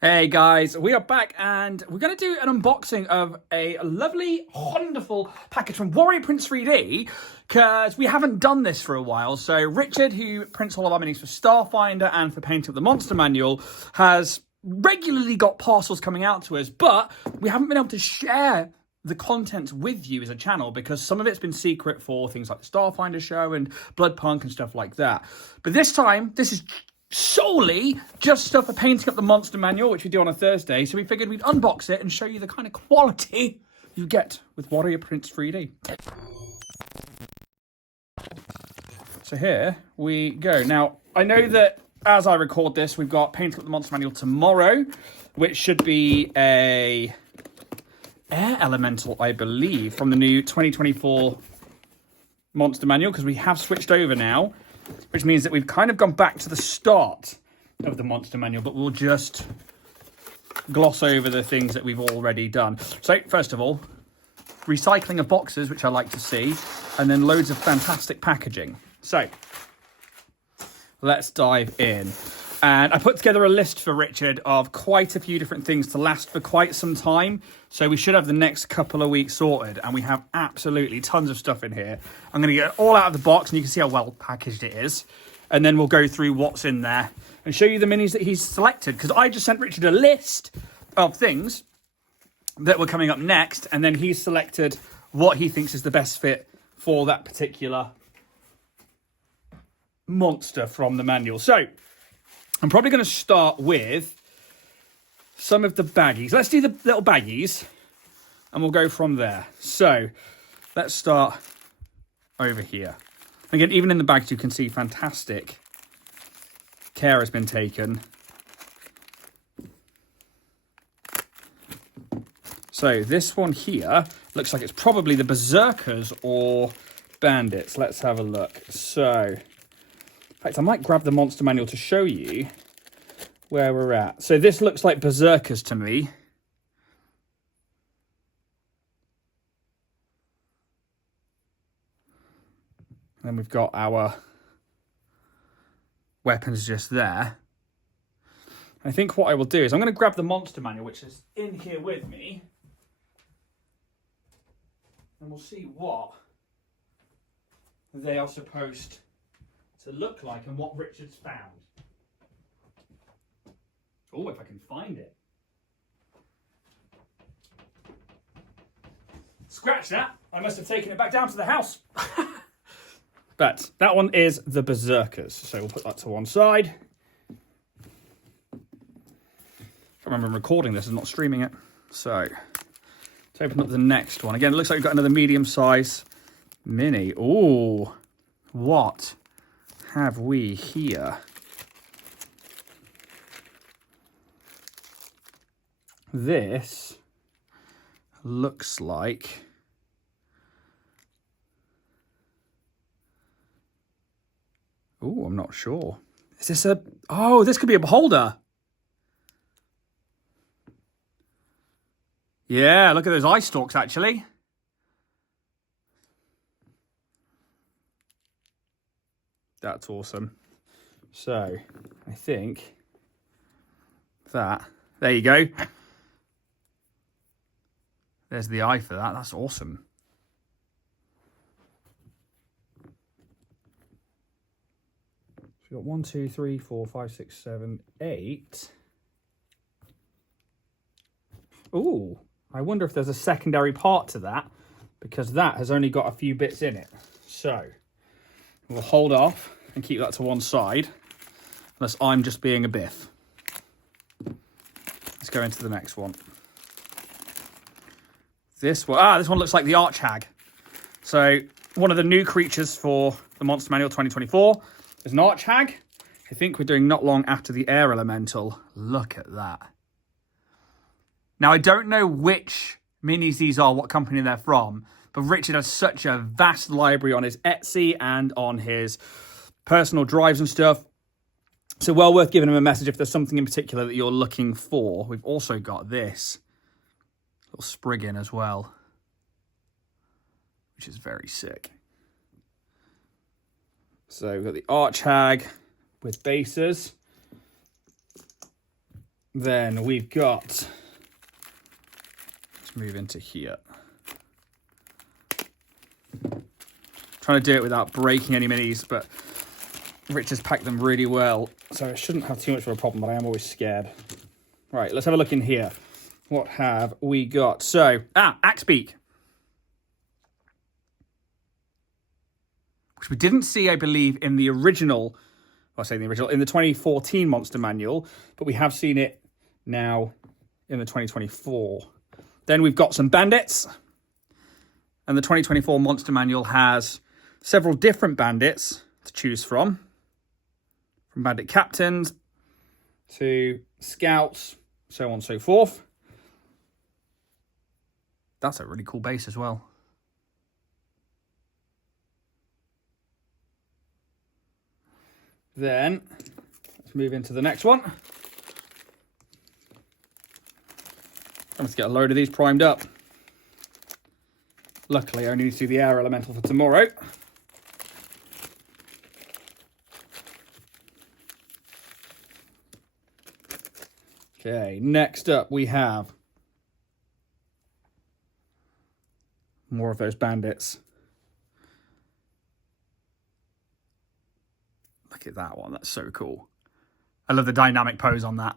Hey guys, we are back and we're going to do an unboxing of a lovely, wonderful package from Warrior Prince 3D because we haven't done this for a while. So Richard, who prints all of our minis for Starfinder and for Painting Up the Monster Manual, has regularly got parcels coming out to us, but we haven't been able to share the content with you as a channel because some of it's been secret for things like the Starfinder show and Bloodpunk and stuff like that. But this time, this is solely just stuff for Painting Up the Monster Manual, which we do on a Thursday. So we figured we'd unbox it and show you the kind of quality you get with Warrior Prince 3D. So here we go. Now, I know that as I record this, we've got Painting Up the Monster Manual tomorrow, which should be a air elemental, I believe, from the new 2024 Monster Manual, because we have switched over now, which means that we've kind of gone back to the start of the Monster Manual, but we'll just gloss over the things that we've already done. So, first of all, recycling of boxes, which I like to see, and then loads of fantastic packaging. So, let's dive in. And I put together a list for Richard of quite a few different things to last for quite some time. So we should have the next couple of weeks sorted. And we have absolutely tons of stuff in here. I'm going to get it all out of the box and you can see how well packaged it is. And then we'll go through what's in there and show you the minis that he's selected. Because I just sent Richard a list of things that were coming up next. And then he's selected what he thinks is the best fit for that particular monster from the manual. So I'm probably going to start with some of the baggies. Let's do the little baggies and we'll go from there. So let's start over here. Again, even in the bags, you can see fantastic care has been taken. So this one here looks like it's probably the Berserkers or Bandits. Let's have a look. So, in fact, I might grab the Monster Manual to show you where we're at. So this looks like Berserkers to me. And then we've got our weapons just there. I think what I will do is I'm going to grab the Monster Manual, which is in here with me. And we'll see what they are supposed to look like and what Richard's found. Oh, if I can find it. Scratch that. I must have taken it back down to the house. But that one is the Berserkers. So we'll put that to one side. I remember I'm recording this and not streaming it. So let's open up the next one. Again, it looks like we've got another medium size mini. Ooh, what have we here? This looks like oh, I'm not sure. Is this a oh, this could be a beholder. Yeah, look at those eye stalks actually. That's awesome. So, I think that, there you go. There's the eye for that. That's awesome. So we've got 1, 2, 3, 4, 5, 6, 7, 8. Ooh, I wonder if there's a secondary part to that because that has only got a few bits in it. So we'll hold off and keep that to one side, unless I'm just being a biff. Let's go into the next one. This one looks like the Archhag. So one of the new creatures for the Monster Manual 2024 is an Archhag. I think we're doing not long after the Air Elemental. Look at that. Now, I don't know which minis these are, what company they're from, but Richard has such a vast library on his Etsy and on his personal drives and stuff. So well worth giving him a message if there's something in particular that you're looking for. We've also got this little Spriggan as well, which is very sick. So we've got the Archhag with bases. Then we've got, let's move into here. Trying to do it without breaking any minis, but Rich has packed them really well, so it shouldn't have too much of a problem, but I am always scared. Right, let's have a look in here. What have we got? So, Axebeak. Which we didn't see, I believe, in the original, well, I say the original, in the 2014 Monster Manual, but we have seen it now in the 2024. Then we've got some bandits. And the 2024 Monster Manual has several different bandits to choose from bandit captains to scouts, so on and so forth. That's a really cool base as well. Then, let's move into the next one. Let's get a load of these primed up. Luckily, I only need to do the air elemental for tomorrow. Okay, next up we have more of those bandits. Look at that one, that's so cool. I love the dynamic pose on that.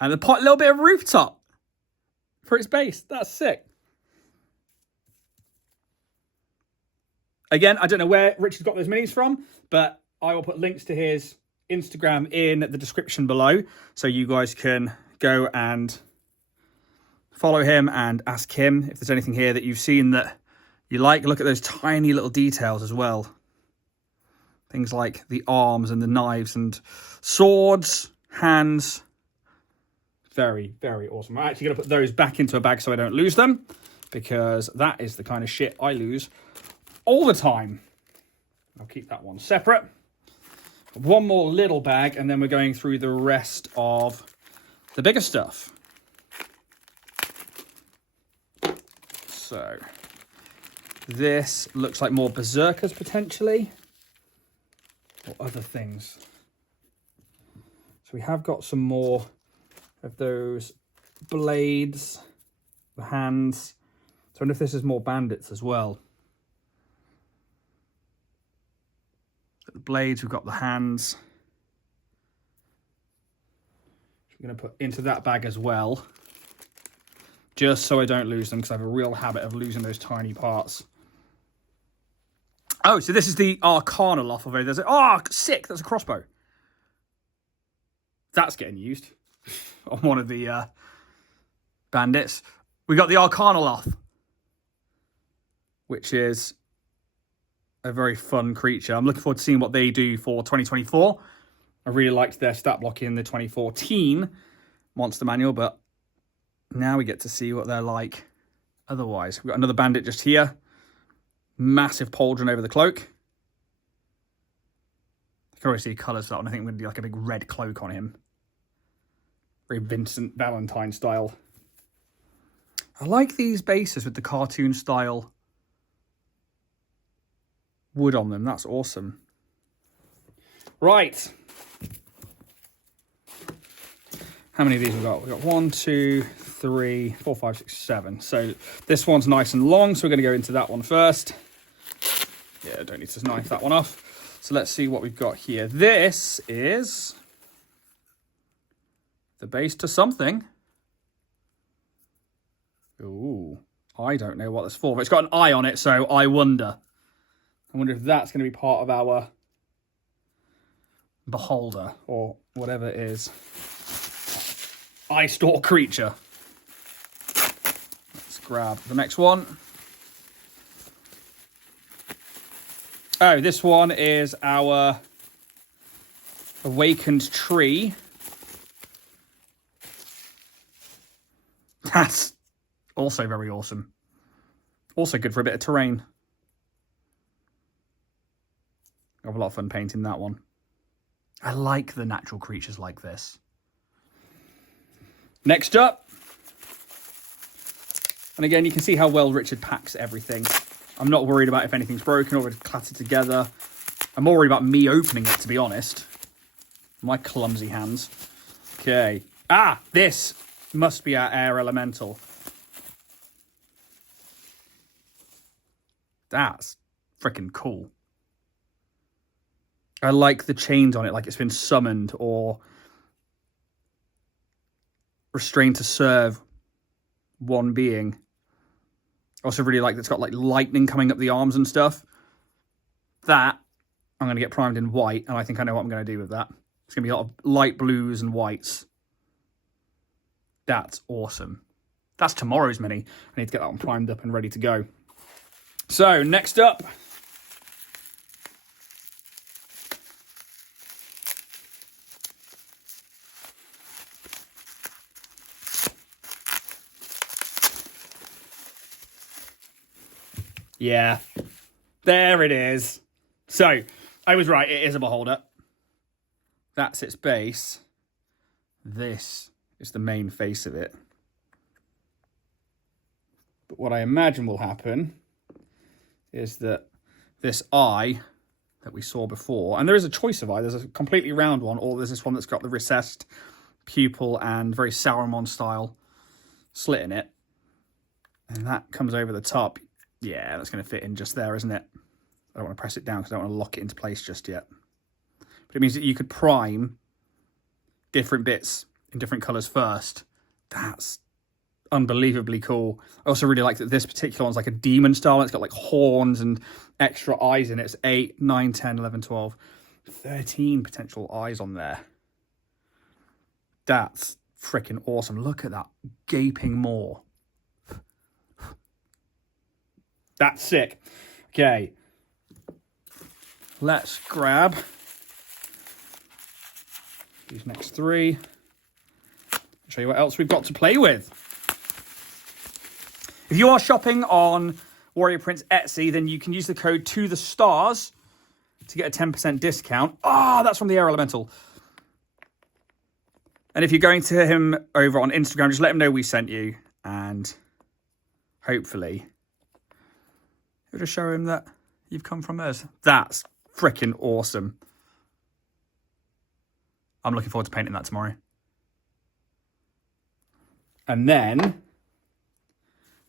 And the little bit of rooftop for its base, that's sick. Again, I don't know where Richard's got those minis from, but I will put links to his Instagram in the description below, so you guys can go and follow him and ask him if there's anything here that you've seen that you like. Look at those tiny little details as well. Things like the arms and the knives and swords, hands. Very, very awesome. I'm actually going to put those back into a bag so I don't lose them, because that is the kind of shit I lose all the time. I'll keep that one separate. One more little bag, and then we're going through the rest of the bigger stuff. So, this looks like more berserkers potentially, or other things. So we have got some more of those blades, the hands. So I wonder if this is more bandits as well. The blades, we've got the hands. We're going to put into that bag as well, just so I don't lose them, because I have a real habit of losing those tiny parts. Oh, so this is the Arcana off of it. There's sick, that's a crossbow. That's getting used on one of the bandits. We got the Arcana off, which is a very fun creature. I'm looking forward to seeing what they do for 2024. I really liked their stat block in the 2014 Monster Manual, but now we get to see what they're like otherwise. We've got another bandit just here. Massive pauldron over the cloak. I can already see colours for that one. I think I'm going to do like a big red cloak on him. Very Vincent Valentine style. I like these bases with the cartoon style wood on them. That's awesome. Right. How many of these we got? We've got 1, 2, 3, 4, 5, 6, 7. So this one's nice and long, so we're going to go into that one first. Yeah, I don't need to knife that one off. So let's see what we've got here. This is the base to something. Ooh, I don't know what that's for, but it's got an eye on it, so I wonder. I wonder if that's going to be part of our beholder or whatever it is. Eye store creature. Let's grab the next one. Oh, this one is our awakened tree. That's also very awesome. Also good for a bit of terrain. I have a lot of fun painting that one. I like the natural creatures like this. Next up. And again, you can see how well Richard packs everything. I'm not worried about if anything's broken or it's clattered together. I'm more worried about me opening it, to be honest. My clumsy hands. Okay. Ah, this must be our air elemental. That's freaking cool. I like the chains on it, like it's been summoned or restrained to serve one being. I also really like that it's got like lightning coming up the arms and stuff. That, I'm going to get primed in white, and I think I know what I'm going to do with that. It's going to be a lot of light blues and whites. That's awesome. That's tomorrow's mini. I need to get that one primed up and ready to go. So, next up. Yeah, there it is. So, I was right, it is a beholder. That's its base. This is the main face of it. But what I imagine will happen is that this eye that we saw before, and there is a choice of eye, there's a completely round one, or there's this one that's got the recessed pupil and very Sauron style slit in it. And that comes over the top. Yeah, that's going to fit in just there, isn't it? I don't want to press it down because I don't want to lock it into place just yet. But it means that you could prime different bits in different colours first. That's unbelievably cool. I also really like that this particular one's like a demon style. It's got like horns and extra eyes in it. It's 8, 9, 10, 11, 12, 13 potential eyes on there. That's freaking awesome. Look at that gaping maw. That's sick. Okay. Let's grab these next three. I'll show you what else we've got to play with. If you are shopping on Warrior Prince Etsy, then you can use the code TOTHESTARS to get a 10% discount. Ah, that's from the Air Elemental. And if you're going to him over on Instagram, just let him know we sent you. And hopefully it'll just show him that you've come from us. That's freaking awesome. I'm looking forward to painting that tomorrow. And then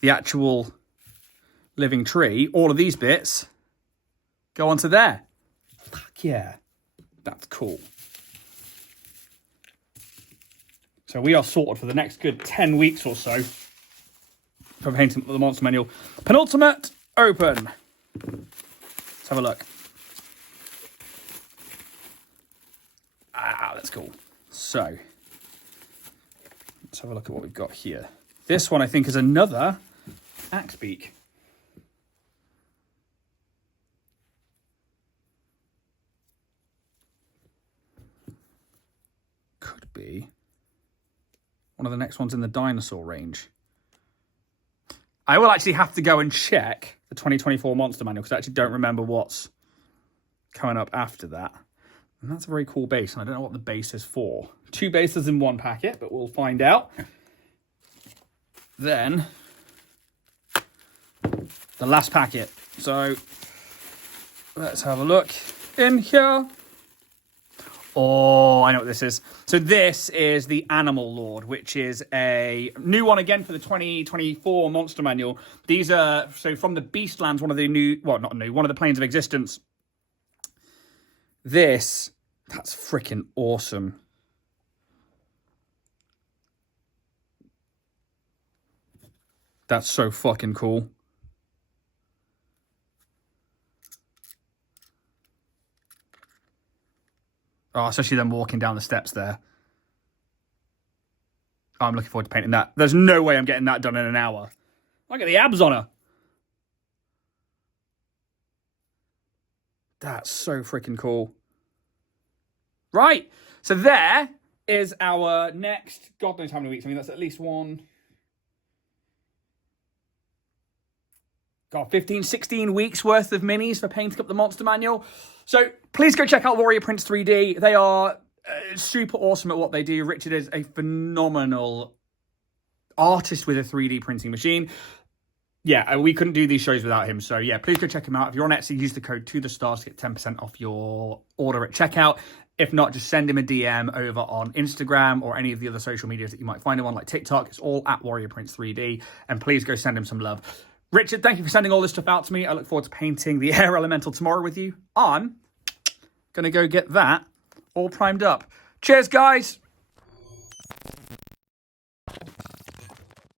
the actual living tree, all of these bits go onto there. Fuck yeah. That's cool. So we are sorted for the next good 10 weeks or so for painting the Monster Manual. Penultimate open. Let's have a look. Ah, that's cool. So, let's have a look at what we've got here. This one, I think, is another axe beak. Could be one of the next ones in the dinosaur range. I will actually have to go and check the 2024 Monster Manual because I actually don't remember what's coming up after that. And that's a very cool base, and I don't know what the base is for. 2 bases in one packet, but we'll find out. Then, the last packet. So, let's have a look in here. Oh, I know what this is. So this is the Animal Lord, which is a new one again for the 2024 Monster Manual. These are, so from the Beastlands, one of the new, well, not new, one of the Planes of Existence. This, that's freaking awesome. That's so fucking cool. Oh, especially them walking down the steps there. Oh, I'm looking forward to painting that. There's no way I'm getting that done in an hour. Look at the abs on her. That's so freaking cool. Right. So there is our next, God knows how many weeks. I mean, that's at least one. Got 15, 16 weeks worth of minis for painting up the Monster Manual. So please go check out Warrior Prince 3D. They are super awesome at what they do. Richard is a phenomenal artist with a 3D printing machine. Yeah, we couldn't do these shows without him. So yeah, please go check him out. If you're on Etsy, use the code TOTHESTARS to get 10% off your order at checkout. If not, just send him a DM over on Instagram or any of the other social medias that you might find him on, like TikTok. It's all at Warrior Prince 3D. And please go send him some love. Richard, thank you for sending all this stuff out to me. I look forward to painting the air elemental tomorrow with you. I'm going to go get that all primed up. Cheers, guys.